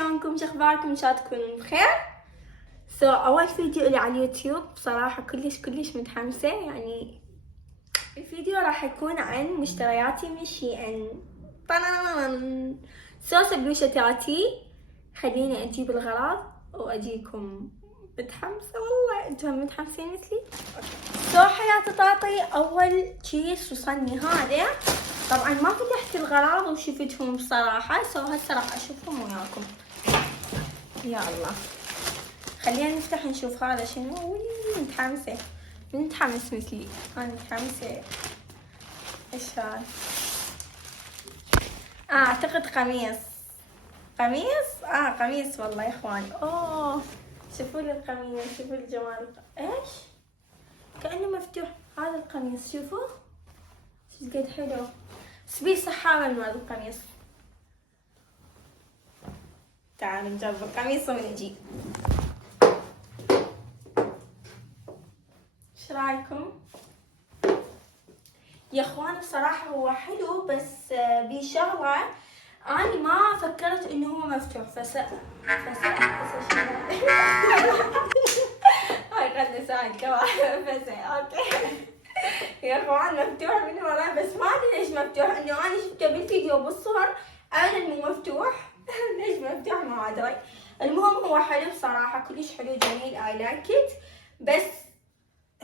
شلونكم؟ شو اخباركم؟ ان شاء الله تكونون بخير. اول فيديو لي على اليوتيوب، بصراحة كلش متحمسة. يعني الفيديو راح يكون عن مشترياتي من شي ان سبلوا شتاتي. خليني اجيب الغراض واجيكم متحمسة. والله انتم متحمسين مثلي؟ حياة طاطي، اول كيس وصلني هذا. طبعا ما فتحت الغراض وشفتهم بصراحة، هسه راح اشوفهم وياكم. يا الله، خلينا نفتح نشوف هذا شنو. متحمسة، متحمس مثلي، انا متحمسة. ايش هذا؟ اعتقد قميص. قميص والله يا اخوان. شوفوا لي القميص، شوفوا الجمال. ايش كأنه مفتوح هذا القميص، شوفوا شو قد حلو. بس بيه سحابة مال القميص. تعالوا نجرب القميص ونجي. ايش رايكم يا اخوان؟ بصراحة هو حلو، بس بشغلة أنا ما فكرت إنه هو مفتوح. هاي خلنا ساعد كمان. اوكي يا اخوان، مفتوح من ورا، بس ما ادري ليش مفتوح. انه انا شفته بالفيديو بالصور ابدا مو مفتوح. ليش مفتوح ما ادري. المهم هو حلو بصراحة، كلش حلو جميل، اي لايك ات. بس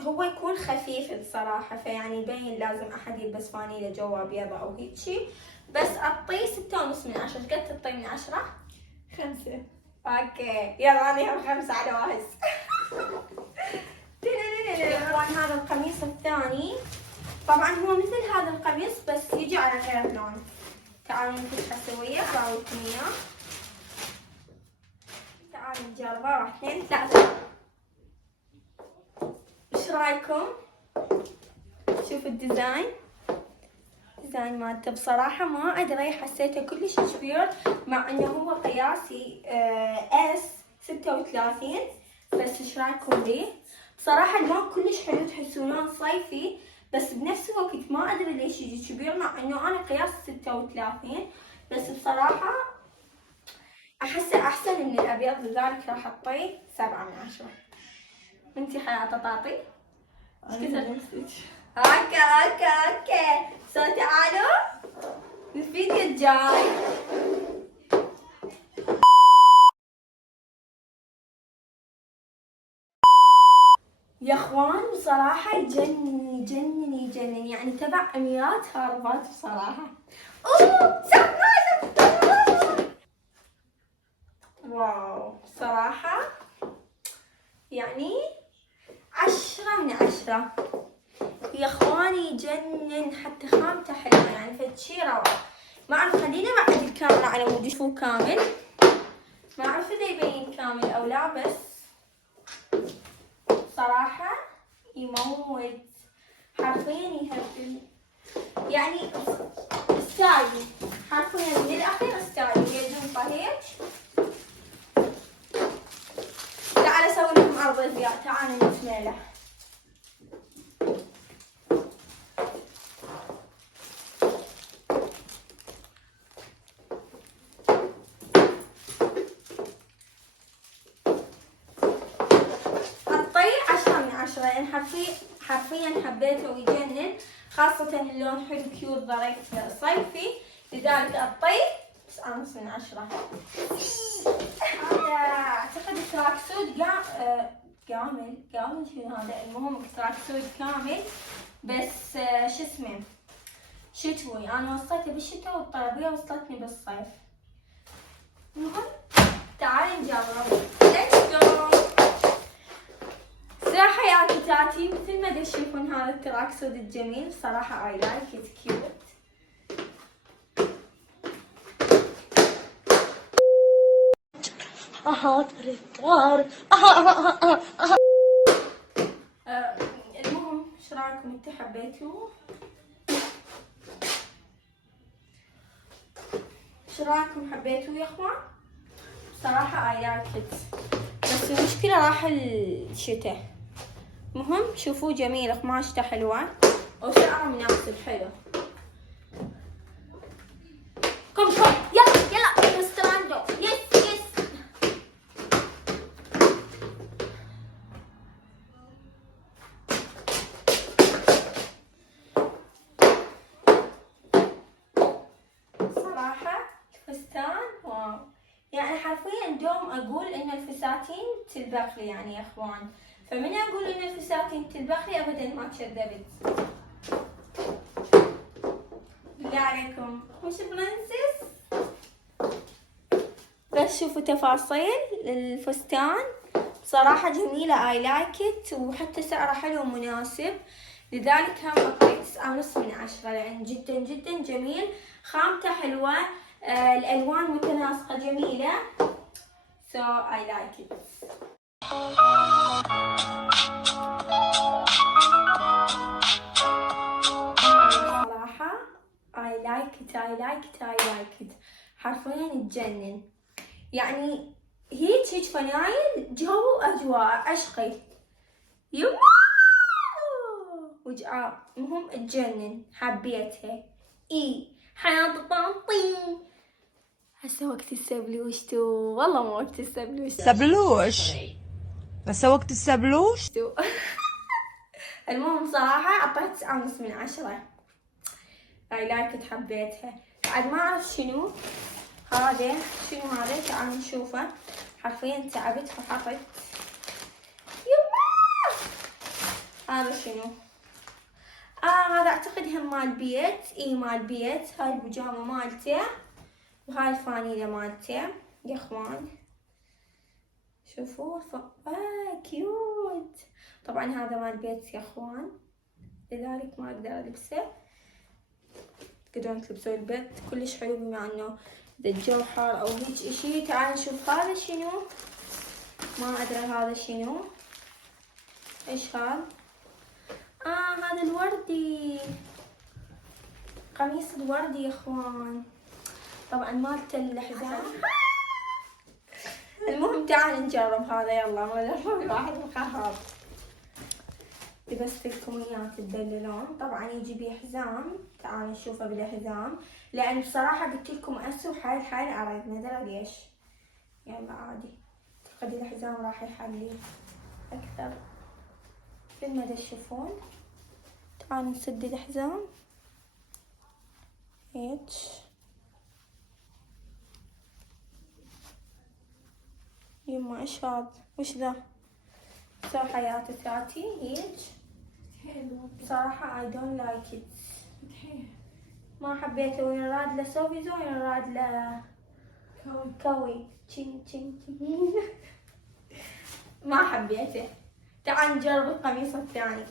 هو يكون خفيف بصراحة، فيعني يبين لازم احد يلبس فانيلة جوا بيضة او هيجي. بس اعطيه 6.5/10. قد تعطيه من 10؟ 5. اوكي يلا انا هم 5 على واهز. يا اخوان، هذا القميص الثاني. طبعا هو مثل هذا القميص بس يجي على غير لون. تعالوا نفتحه سوية براويكم اياه. تعالوا نجربه. 1 2 3. ايش رايكم؟ شوفوا الديزاين مالته. بصراحة ما ادري، حسيته كلش كبير مع انه هو قياسي اس 36. بس ايش رايكم بيه؟ بصراحة اللون كلش حلو، تحسونه صيفي، بس بنفس الوقت ما ادري ليش يجي كبير مع انه انا قياس 36. بس بصراحة احسه احسن من الابيض، لذلك راح اعطيه 7/10. انتي حياة طاطي؟ اوكي تعالوا الفيديو الجاي. يا اخوان بصراحة يجنن يعني تبع اميرات هاربات بصراحة. واو صراحة يعني 10/10 يا اخواني. يجنن، حتى خامته حلوة، يعني فشي روعة. ما اعرف، خلينا بعد الكاميرا على مود يشوفوه كامل. ما اعرف اذا يبين كامل او لا، بس صراحة يموت حرفيا، يهبل يعني. ستايل حرفيا من الاخير، ستايل يجون هيك. تعال اسوي لكم عرض البيع. تعالوا نتميله. يعني حرفيا حبيته ويجنن، خاصة اللون حلو كيوت ظريف صيفي، لذلك اعطيه 9.5/10. هذا اعتقد تراك سود كامل شنو هذا. المهم تراك سود كامل، بس شو اسمه شتوي. انا وصلته بالشتاء والطلبية وصلتني بالصيف. المهم تعالي نجرب. ليتس جو. حياة تاتي، مثل ما تشوفون هذا التراك سود الجميل. صراحة اي لايك ات كيوت. المهم ايش رايكم؟ انتوا حبيتوه؟ ايش رايكم؟ حبيتوه يا اخوان؟ صراحة اي لايك ات، بس المشكلة راح الشتاء. المهم شوفوه جميل، قماشته حلوة وسعره مناسب حلو. كم يلا ستراندو. يس صراحة الفستان واو، يعني حرفيا دوم اقول ان الفساتين تلبخ لي يعني يا اخوان، فمن اقول ان الفساتين تلبخ لي ابدا ما كذبت. بالله عليكم وش برنسس، بس شوفوا تفاصيل الفستان صراحة جميلة اي لايك ات، وحتى سعره حلو ومناسب، لذلك هم اعطيه 9.5 من 10 لان جدا جدا جميل، خامته حلوة، الالوان متناسقة جميلة، so I like it. صراحة I like it I like it I like it، حرفيا تجنن، يعني هيك فنايل جو أجواء عشقي يما وجعاء، المهم تجنن حبيتها. اي حياة طنطي. هسه وقت السبلوش تو، والله ما وقت السبلوش. سبلوش هسه وقت السبلوش تو. المهم صراحة أعطيت 9.5 من 10. I like it حبيتها. بعد ما أعرف شنو هذا، شنو هذا، تعالوا نشوفه. حرفيا تعبت وحطت يما هذا شنو؟ هذا أعتقد هم مال بيت، إي مال بيت، هاي البيجامة مالته وهاي الفانيلة مالته يا إخوان، شوفوا كيوت. طبعا هذا مال بيت يا إخوان، لذلك ما أقدر ألبسه، تقدرون تلبسوه البيت كلش حلو، بما إنه إذا الجو حار أو هيك إشي. تعالوا نشوف هذا شنو، ما أدري هذا شنو، إيش هذا؟ هذا الوردي، قميص الوردي يا إخوان، طبعا مالته الحزام. المهم تعالوا نجرب هذا، يلا واحد مخرب. لبست لكم اياه تدللون، طبعا يجي بيه حزام، تعالوا نشوفه بلا حزام، لان بصراحه قلت لكم اسو حيل حيل اريد، ما ادري ليش، يلا عادي، اعتقد الحزام راح يحلي اكثر. مثل ما تشوفون تعالوا نسد الحزام هيك، يما ايش هذا، وش ذا، سو حياتي تاتي هيك. بصراحة I don't like it، ما حبيته، وين راد له سوفيزو وين راد له كوي تشين تشين تشين. ما حبيته. تعال نجرب القميص الثاني.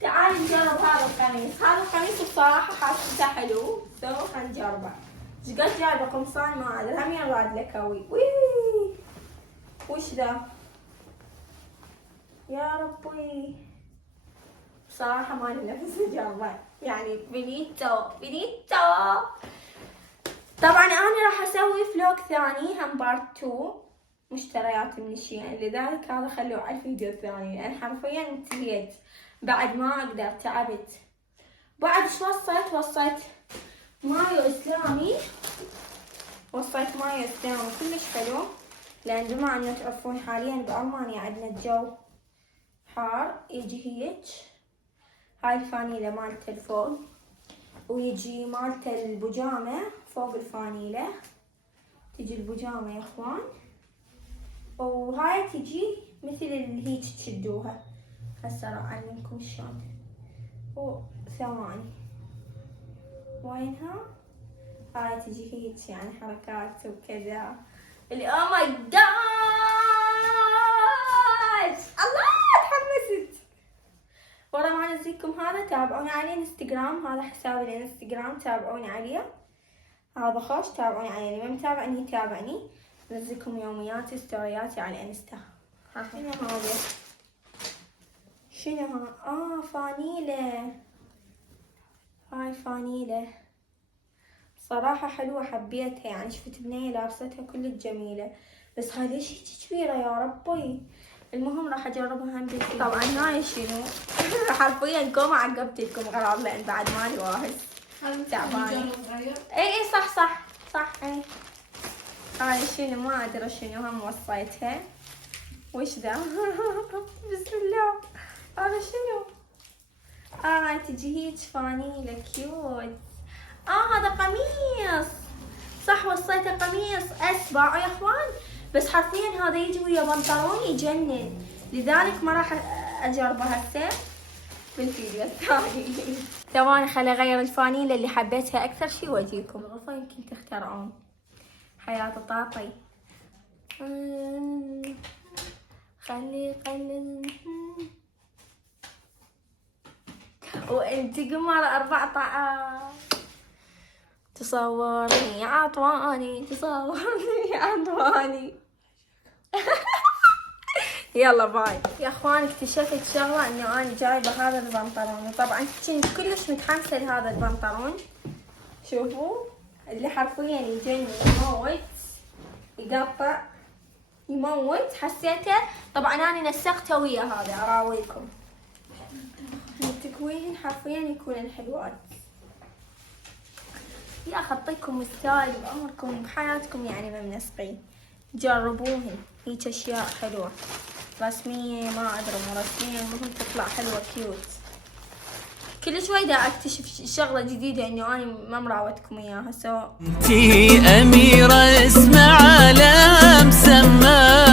تعال نجرب هذا القميص، هذا القميص بصراحة حاسته حلو، خلينا نجربه. ايش قد جايبه قمصان ما ادري، هم يراد له كوي. وي وش ذا يا ربي، بصراحة ما لي نفس الجربة، يعني بنيتو. طبعا انا راح اسوي فلوق ثاني هم بارت 2 مشتريات من الشيء، لذلك هذا خلوه على الفيديو الثاني، لان حرفيا انتهيت بعد ما اقدر، تعبت. بعد شو وصيت مايو اسلامي، كلش حلو، لان بما انه تعرفون حاليا بألمانيا عندنا الجو حار، يجي هيك، هاي الفانيلة مالته الفوق، ويجي مالته البيجامة فوق الفانيلة، تجي البيجامة يا اخوان، وهاي تجي مثل هيك تشدوها. هسه راح اعلمكم شلون، ثواني وينها، هاي تجي هيك يعني حركات وكذا، اللي او ماي جاد الله تحمست. ورا ما انزلكم هذا تابعوني على الانستغرام، هذا حسابي الانستغرام تابعوني عليه، هذا خوش تابعوني عليه، اللي ما متابعني تابعني، انزلكم يومياتي ستورياتي على الانستا. شنو هذا، شنو فانيلة، هاي فانيلة صراحة حلوة حبيتها، يعني شفت بنية لابستها كلش جميلة، بس هاي ليش هيك كبيرة يا ربي. المهم راح اجربها هم بالفيديو. طبعا هاي شنو حرفيا كوما عقبت لكم غراب، لان بعد مالي واحد تعبانة. اي صح اي هاي شنو ما ادري شنو هم وصيتها. وش ذا؟ بسم الله. هذا شنو؟ هاي تجي هيج فانيلة كيوت. هذا قميص. صح وصيته قميص اسبع يا اخوان، بس حرفيا هذا يجي ويا بنطلون يجنن، لذلك ما راح اجربه هسه بالفيديو الثاني. ثواني خلي اغير الفانيلة اللي حبيتها اكثر شي واجيكم. الغرفة يمكن تخترعون. حياة طاطي. خلي قلل. وانت قمر 14. تصورني عطواني، تصورني عطواني. يلا باي يا اخوان. اكتشفت شغله انه انا جايبه هذا البنطلون، طبعا كنت كلش متحمسه لهذا البنطلون. شوفوا اللي حرفيا يجنن، يموت، يقطع، يموت. حسيته طبعا انا نسقته ويا هذا. اراويكم التكوين حرفيا يكون حلوات. يا اخي اعطيكم ستايل بعمركم بحياتكم يعني ما منسقين. جربوهن هيك اشياء حلوه رسميه، ما ادري مو رسميه، المهم تطلع حلوه كيوت. كل شوي دا اكتشف شغله جديده انه انا ما مراوتكم اياها. سو انتي اميره اسم عالم سما